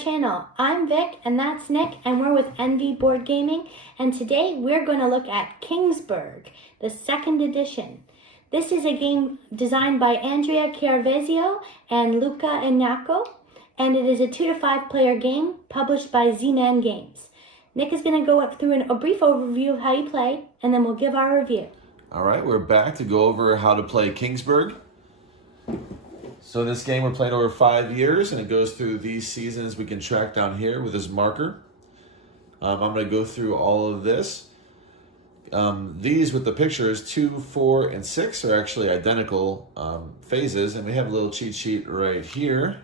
channel. I'm Vic and that's Nick and we're with Envy Board Gaming, and today we're going to look at Kingsburg, the second edition. This is a game designed by Andrea Chiarvezio and Luca Ignacco, and it is a 2 to 5 player game published by Z-Man Games. Nick is going to go through a brief overview of how you play, and then we'll give our review. All right, we're back to go over how to play Kingsburg. So this game we're playing over 5 years, and it goes through these seasons we can track down here with this marker. I'm going to go through all of this. These with the pictures, 2, 4, and 6 are actually identical phases, and we have a little cheat sheet right here,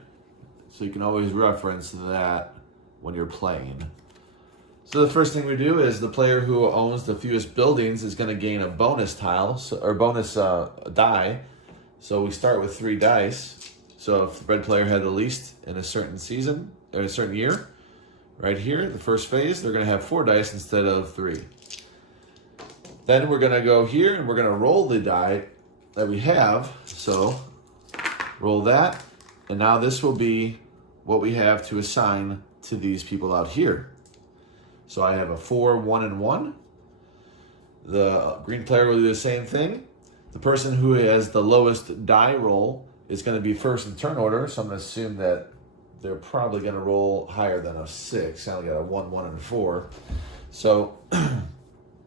so you can always reference that when you're playing. So the first thing we do is the player who owns the fewest buildings is going to gain a bonus tile, or bonus die. So we start with 3 dice. So if the red player had the least in a certain season, or a certain year, right here, the first phase, they're going to have 4 dice instead of 3. Then we're going to go here and we're going to roll the die that we have. So roll that, and now this will be what we have to assign to these people out here. So I have a 4, 1, and 1. The green player will do the same thing. The person who has the lowest die roll is going to be first in turn order, so I'm going to assume that they're probably going to roll higher than a 6. I only got a 1, 1, and 4. So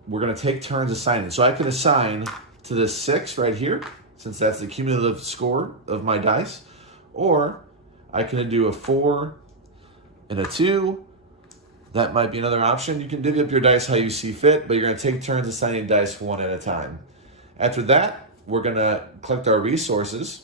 we're going to take turns assigning. So I can assign to this 6 right here, since that's the cumulative score of my dice, or I can do a 4 and a 2. That might be another option. You can divvy up your dice how you see fit, but you're going to take turns assigning dice one at a time. After that, we're going to collect our resources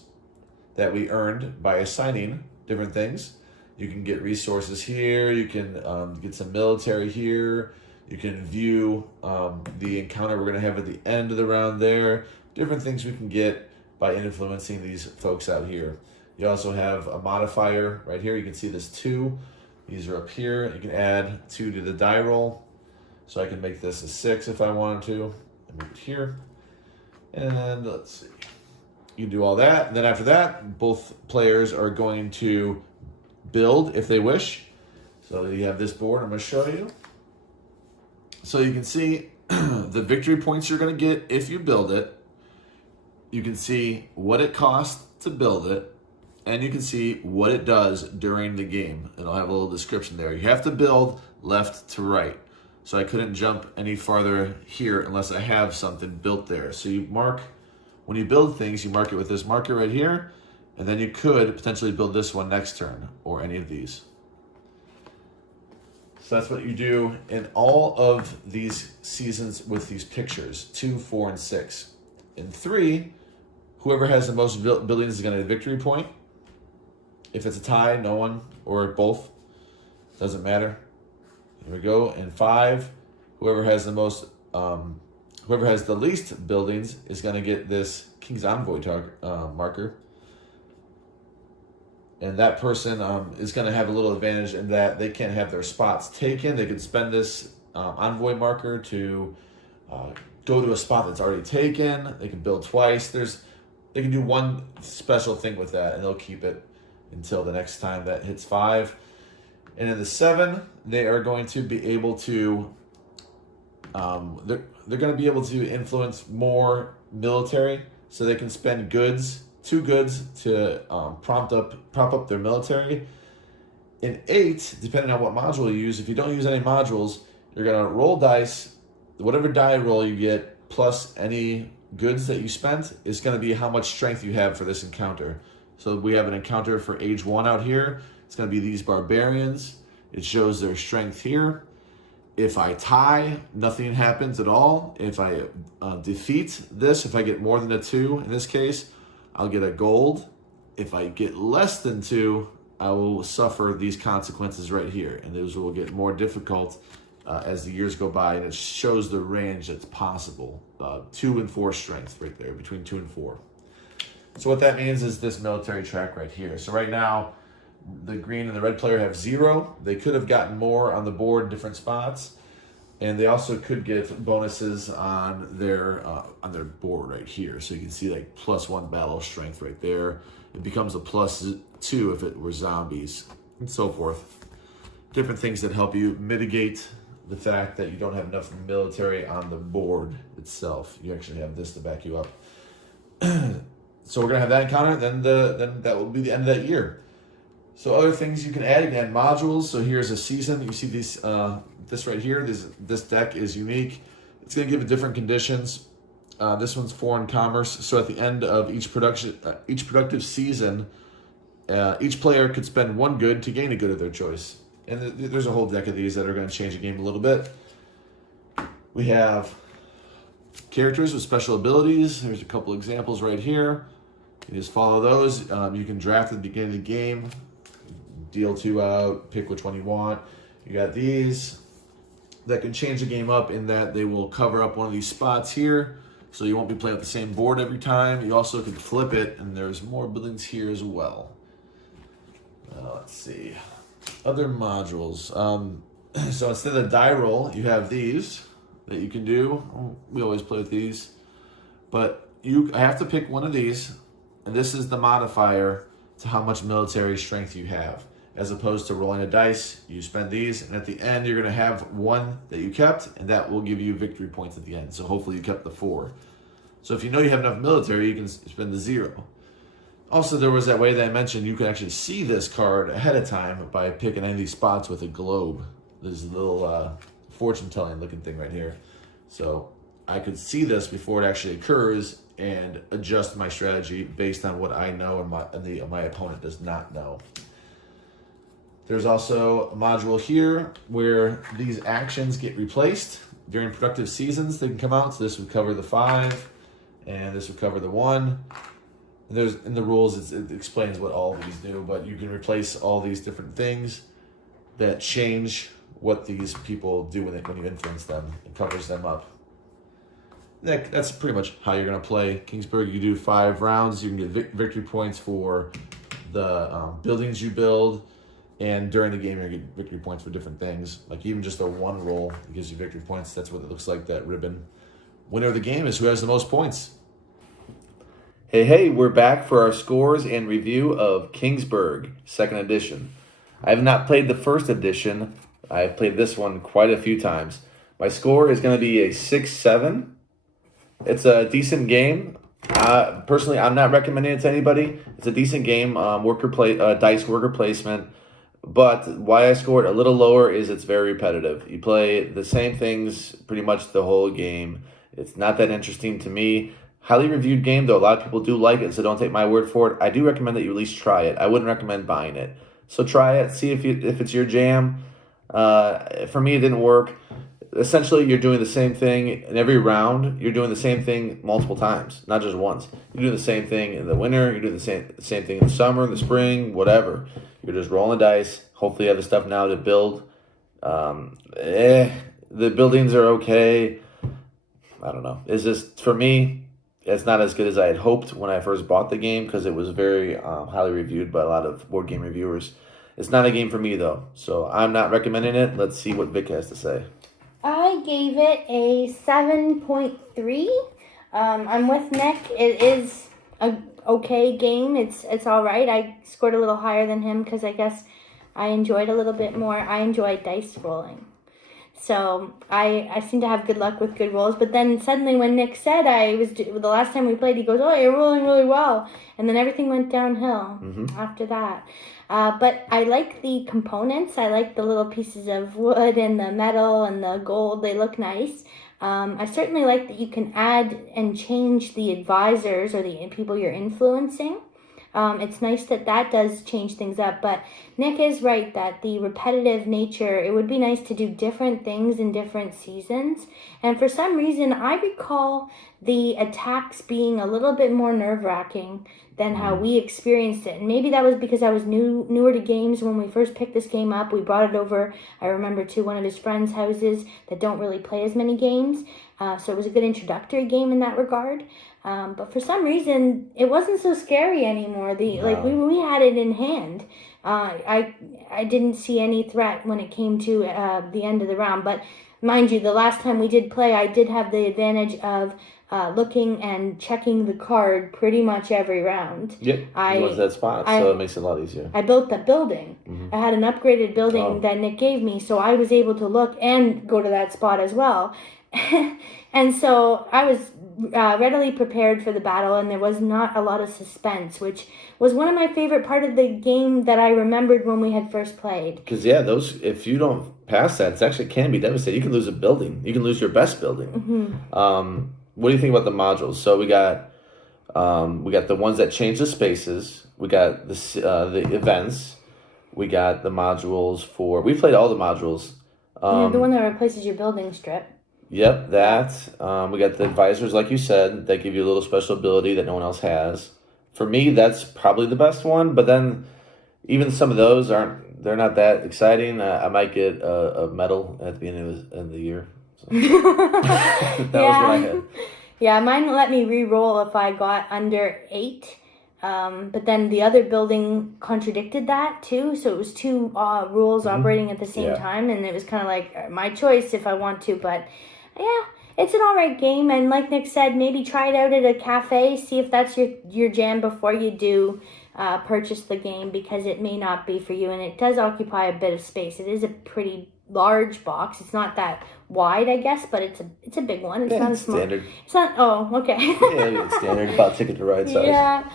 that we earned by assigning different things. You can get resources here. You can get some military here. You can view the encounter we're going to have at the end of the round there. Different things we can get by influencing these folks out here. You also have a modifier right here. You can see this 2. These are up here. You can add 2 to the die roll. So I can make this a 6 if I wanted to. And move it here. And let's see. You can do all that. And then after that, both players are going to build if they wish. So you have this board I'm going to show you. So you can see the victory points you're going to get if you build it. You can see what it costs to build it. And you can see what it does during the game. And I'll have a little description there. You have to build left to right. So I couldn't jump any farther here unless I have something built there. So you mark, when you build things, you mark it with this marker right here. And then you could potentially build this one next turn, or any of these. So that's what you do in all of these seasons with these pictures, 2, 4, and 6. In 3, whoever has the most buildings is going to get a victory point. If it's a tie, no one, or both, doesn't matter. Here we go. In 5, whoever has the most, whoever has the least buildings is going to get this King's Envoy marker. And that person is going to have a little advantage in that they can't have their spots taken. They can spend this Envoy marker to go to a spot that's already taken. They can build twice. They can do one special thing with that, and they'll keep it until the next time that hits 5. And in the 7, they are going to be able to, they're going to be able to influence more military, so they can spend goods, 2 goods to prop up their military. In 8, depending on what module you use, if you don't use any modules, you're going to roll dice. Whatever die roll you get plus any goods that you spent is going to be how much strength you have for this encounter. So we have an encounter for age 1 out here. It's going to be these barbarians. It shows their strength here. If I tie, nothing happens at all. If I defeat this, if I get more than a 2 in this case, I'll get a gold. If I get less than 2, I will suffer these consequences right here. And those will get more difficult as the years go by. And it shows the range that's possible. 2 and 4 strength right there, between 2 and 4. So what that means is this military track right here. So right now, the green and the red player have 0. They could have gotten more on the board in different spots. And they also could get bonuses on their board right here. So you can see like +1 battle strength right there. It becomes a +2 if it were zombies, and so forth. different things that help you mitigate the fact that you don't have enough military on the board itself. You actually have this to back you up. So we're gonna have that encounter. Then that will be the end of that year. So other things you can add modules. So here's a season. You see these this right here. This deck is unique. It's gonna give it different conditions. This one's foreign commerce. So at the end of each productive season, each player could spend one good to gain a good of their choice. And there's a whole deck of these that are going to change the game a little bit. We have characters with special abilities. There's a couple examples right here. You just follow those. You can draft at the beginning of the game. Deal 2 out. Pick which one you want. You got these that can change the game up in that they will cover up one of these spots here. So you won't be playing with the same board every time. You also can flip it, and there's more buildings here as well. Let's see. Other modules. So instead of die roll, you have these that you can do. We always play with these. But I have to pick one of these, and this is the modifier to how much military strength you have. As opposed to rolling a dice, you spend these, and at the end you're going to have one that you kept, and that will give you victory points at the end. So hopefully you kept the 4. So if you know you have enough military, you can spend the 0. Also, there was that way that I mentioned you can actually see this card ahead of time by picking any of these spots with a globe. There's a little fortune-telling looking thing right here. So I could see this before it actually occurs and adjust my strategy based on what I know and my opponent does not know. There's also a module here where these actions get replaced during productive seasons. They can come out. So this would cover the 5, and this would cover the 1. And there's in the rules it explains what all of these do, but you can replace all these different things that change what these people do when you influence them. It covers them up. That's pretty much how you're going to play Kingsburg. You do 5 rounds. You can get victory points for the buildings you build, and during the game you get victory points for different things. Like even just a 1 roll gives you victory points. That's what it looks like, that ribbon. Winner of the game is who has the most points. Hey, we're back for our scores and review of Kingsburg, 2nd edition. I have not played the 1st edition. I've played this one quite a few times. My score is going to be a 6-7. It's a decent game. Personally, I'm not recommending it to anybody. It's a decent game, dice worker placement. But why I scored a little lower is it's very repetitive. You play the same things pretty much the whole game. It's not that interesting to me. Highly reviewed game, though. A lot of people do like it, so don't take my word for it. I do recommend that you at least try it. I wouldn't recommend buying it. So try it. See if it's your jam. For me, it didn't work. Essentially, you're doing the same thing in every round. You're doing the same thing multiple times, not just once. You're doing the same thing in the winter. You're doing the same thing in the summer, the spring, whatever. You're just rolling dice. Hopefully, you have the stuff now to build. The buildings are okay. I don't know. It's just, for me, it's not as good as I had hoped when I first bought the game because it was very highly reviewed by a lot of board game reviewers. It's not a game for me, though, so I'm not recommending it. Let's see what Vic has to say. I gave it a 7.3. I'm with Nick. It is a okay game. It's all right. I scored a little higher than him because I guess I enjoyed a little bit more. I enjoyed dice rolling. So I seem to have good luck with good rolls. But then suddenly when Nick said the last time we played, he goes, "Oh, you're rolling really well." And then everything went downhill after that. But I like the components. I like the little pieces of wood and the metal and the gold. They look nice. I certainly like that you can add and change the advisors or the people you're influencing. It's nice that does change things up, but Nick is right that the repetitive nature, it would be nice to do different things in different seasons. And for some reason, I recall the attacks being a little bit more nerve-wracking than how we experienced it. And maybe that was because I was newer to games when we first picked this game up. We brought it over, I remember, to one of his friends' houses that don't really play as many games. So it was a good introductory game in that regard. But for some reason, it wasn't so scary anymore. We had it in hand. I didn't see any threat when it came to the end of the round. But mind you, the last time we did play, I did have the advantage of looking and checking the card pretty much every round. Yep, you go to that spot, so it makes it a lot easier. I built the building. I had an upgraded building that Nick gave me, so I was able to look and go to that spot as well. And so I was readily prepared for the battle, and there was not a lot of suspense, which was one of my favorite part of the game that I remembered when we had first played. Because those, if you don't pass that, it actually can be devastating. You can lose a building. You can lose your best building. What do you think about the modules? So we got the ones that change the spaces. We got the events. We got the modules for. We played all the modules. The one that replaces your building strip. Yep, that. We got the advisors, like you said, that give you a little special ability that no one else has. For me, that's probably the best one. But then, even some of those they're not that exciting. I might get a medal at the beginning of the year. So. That was what I had. Yeah, mine let me re-roll if I got under 8. But then the other building contradicted that too, so it was two rules operating at the same time, and it was kind of like my choice if I want to. But yeah, it's an alright game, and like Nick said, maybe try it out at a cafe, see if that's your jam before you do purchase the game, because it may not be for you, and it does occupy a bit of space. It is a pretty large box. It's not that wide, I guess, but it's a big one. It's not a small. Standard. It's not. Oh, okay. It's standard, about Ticket to Ride size. Yeah.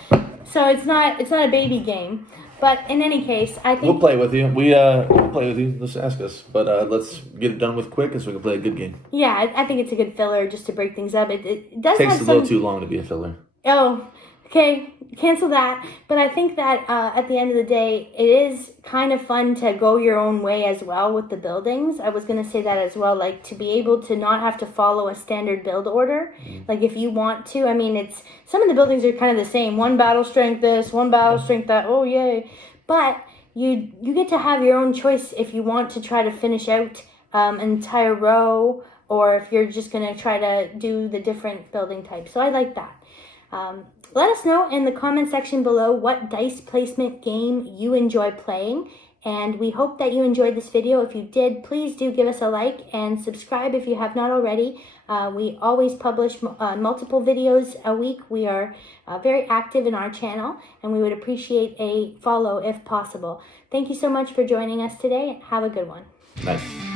So it's not a baby game, but in any case, I think we'll play with you. We'll play with you. Just ask us, but let's get it done with quick, so we can play a good game. Yeah, I think it's a good filler just to break things up. It does takes have a little too long to be a filler. Oh, okay, cancel that. But I think that at the end of the day, it is kind of fun to go your own way as well with the buildings. I was going to say that as well, like to be able to not have to follow a standard build order. Like if you want to, I mean, some of the buildings are kind of the same. One battle strength this, one battle strength that. Oh, yay. But you get to have your own choice if you want to try to finish out an entire row, or if you're just going to try to do the different building types. So I like that. Let us know in the comment section below what dice placement game you enjoy playing, and we hope that you enjoyed this video. If you did, please do give us a like and subscribe if you have not already. We always publish multiple videos a week. We are very active in our channel, and we would appreciate a follow if possible. Thank you so much for joining us today. Have a good one. Nice.